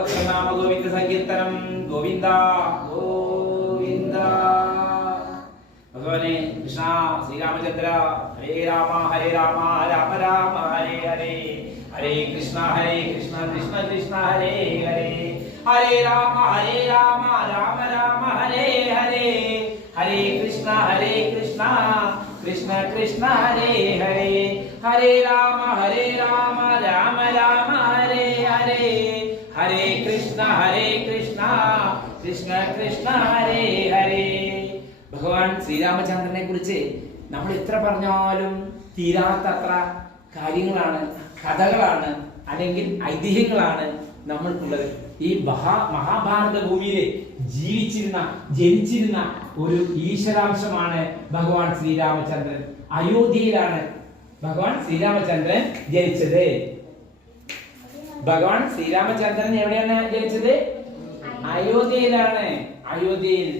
നാമ ഗോവിന്ദ സങ്കീർത്തനം ഗോവിന്ദ ഗോവിന്ദ ഭഗവാനെ കൃഷ്ണ ശ്രീരാമചന്ദ്ര ഹരേ രാമ ഹരേ രാമ രാമ രാമ ഹരേ ഹരേ ഹരേ കൃഷ്ണ ഹരേ കൃഷ്ണ കൃഷ്ണ കൃഷ്ണ ഹരേ ഹരേ ഹരേ രാമ ഹരേ രാമ രാമ രാമ ഹരേ ഹരേ ഹരേ കൃഷ്ണ ഹരേ കൃഷ്ണ കൃഷ്ണ കൃഷ്ണ ഹരേ ഹരേ ഹരേ രാമ ഹരേ രാമ രാമ രാമ ഹരേ ഹരേ ഹരേ കൃഷ്ണ ഹരേ കൃഷ്ണ. കൃഷ്ണ കൃഷ്ണ ഹരേ ഹരേ. ഭഗവാൻ ശ്രീരാമചന്ദ്രനെ കുറിച്ച് നമ്മൾ എത്ര പറഞ്ഞാലും തീരാത്തത്ര കാര്യങ്ങളാണ് കഥകളാണ് അല്ലെങ്കിൽ ഐതിഹ്യങ്ങളാണ് നമ്മൾക്കുള്ളത്. ഈ മഹാ മഹാഭാരത ഭൂമിയിലെ ജീവിച്ചിരുന്ന ജനിച്ചിരുന്ന ഒരു ഈശ്വരാംശമാണ് ഭഗവാൻ ശ്രീരാമചന്ദ്രൻ. അയോധ്യയിലാണ് ഭഗവാൻ ശ്രീരാമചന്ദ്രൻ ജനിച്ചത്. ഭഗവാൻ ശ്രീരാമചന്ദ്രൻ എവിടെയാണ് ജനിച്ചത്? അയോധ്യയിലാണ്. അയോധ്യയിൽ.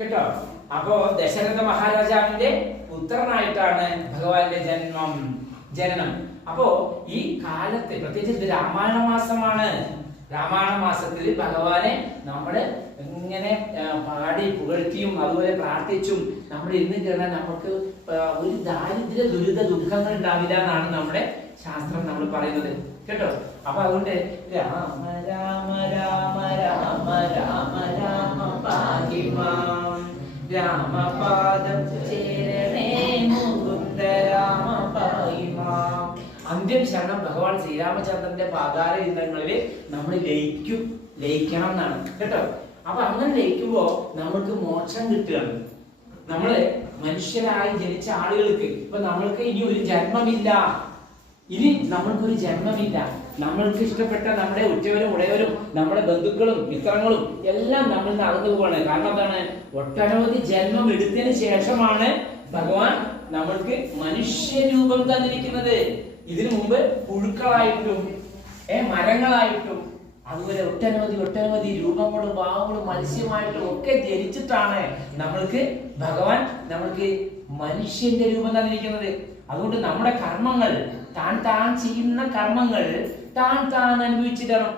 കേട്ടോ? അപ്പോ ദശരഥ മഹാരാജാവിന്റെ പുത്രനായിട്ടാണ് ഭഗവാന്റെ ജന്മം ജനനം. അപ്പോ ഈ കാലത്ത് പ്രത്യേകിച്ച് രാമായണ മാസമാണ്. രാമായണ മാസത്തിൽ ഭഗവാനെ നമ്മൾ ഇങ്ങനെ പാടി പുകഴ്ത്തിയും അതുപോലെ പ്രാർത്ഥിച്ചും നമ്മൾ ഇന്ന് കേറാൻ നമുക്ക് ഒരു ദാരിദ്ര്യ ദുരിത ദുഃഖങ്ങൾ ഉണ്ടാവില്ല എന്നാണ് നമ്മുടെ ശാസ്ത്രം നമ്മൾ പറയുന്നത്. കേട്ടോ? അപ്പൊ അതുകൊണ്ട് രാമ രാമ രാമ രാമ രാമ രാമ പാഹിമാം രാമപാദം ചേരണേ മുകുന്ദ രാമ പാഹിമാം അന്ത്യം ശരണം ഭഗവാൻ ശ്രീരാമചന്ദ്രന്റെ പാതാര ചിന്തങ്ങളിൽ നമ്മൾ ലയിക്കും ലയിക്കണം എന്നാണ്. കേട്ടോ? അപ്പൊ അങ്ങനെ ലയിക്കുമ്പോ നമ്മൾക്ക് മോക്ഷം കിട്ടുകയാണ്. നമ്മൾ മനുഷ്യരായി ജനിച്ച ആളുകൾക്ക് ഇപ്പൊ നമ്മൾക്ക് ഇനി ഒരു ജന്മമില്ല. ഇനി നമ്മൾക്കൊരു ജന്മമില്ല. നമ്മൾക്ക് ഇഷ്ടപ്പെട്ട നമ്മുടെ ഉറ്റവരും ഉടയവരും നമ്മുടെ ബന്ധുക്കളും മിത്രങ്ങളും എല്ലാം നമ്മൾ നടന്നു പോവാണ്. കാരണം എന്താണ്? ഒട്ടനവധി ജന്മം എടുത്തതിന് ശേഷമാണ് ഭഗവാൻ നമ്മൾക്ക് മനുഷ്യരൂപം തന്നിരിക്കുന്നത്. ഇതിനു മുമ്പ് പുഴുക്കളായിട്ടും ഏ മരങ്ങളായിട്ടും അതുപോലെ ഒട്ടനവധി ഒട്ടനവധി രൂപങ്ങളും ഭാവങ്ങളും മത്സ്യമായിട്ടും ഒക്കെ ജനിച്ചിട്ടാണ് നമ്മൾക്ക് ഭഗവാൻ നമ്മൾക്ക് മനുഷ്യന്റെ രൂപം തന്നിരിക്കുന്നത്. അതുകൊണ്ട് നമ്മുടെ കർമ്മങ്ങൾ താൻ താൻ ചെയ്യുന്ന കർമ്മങ്ങൾ താൻ താൻ അനുഭവിച്ചിടണം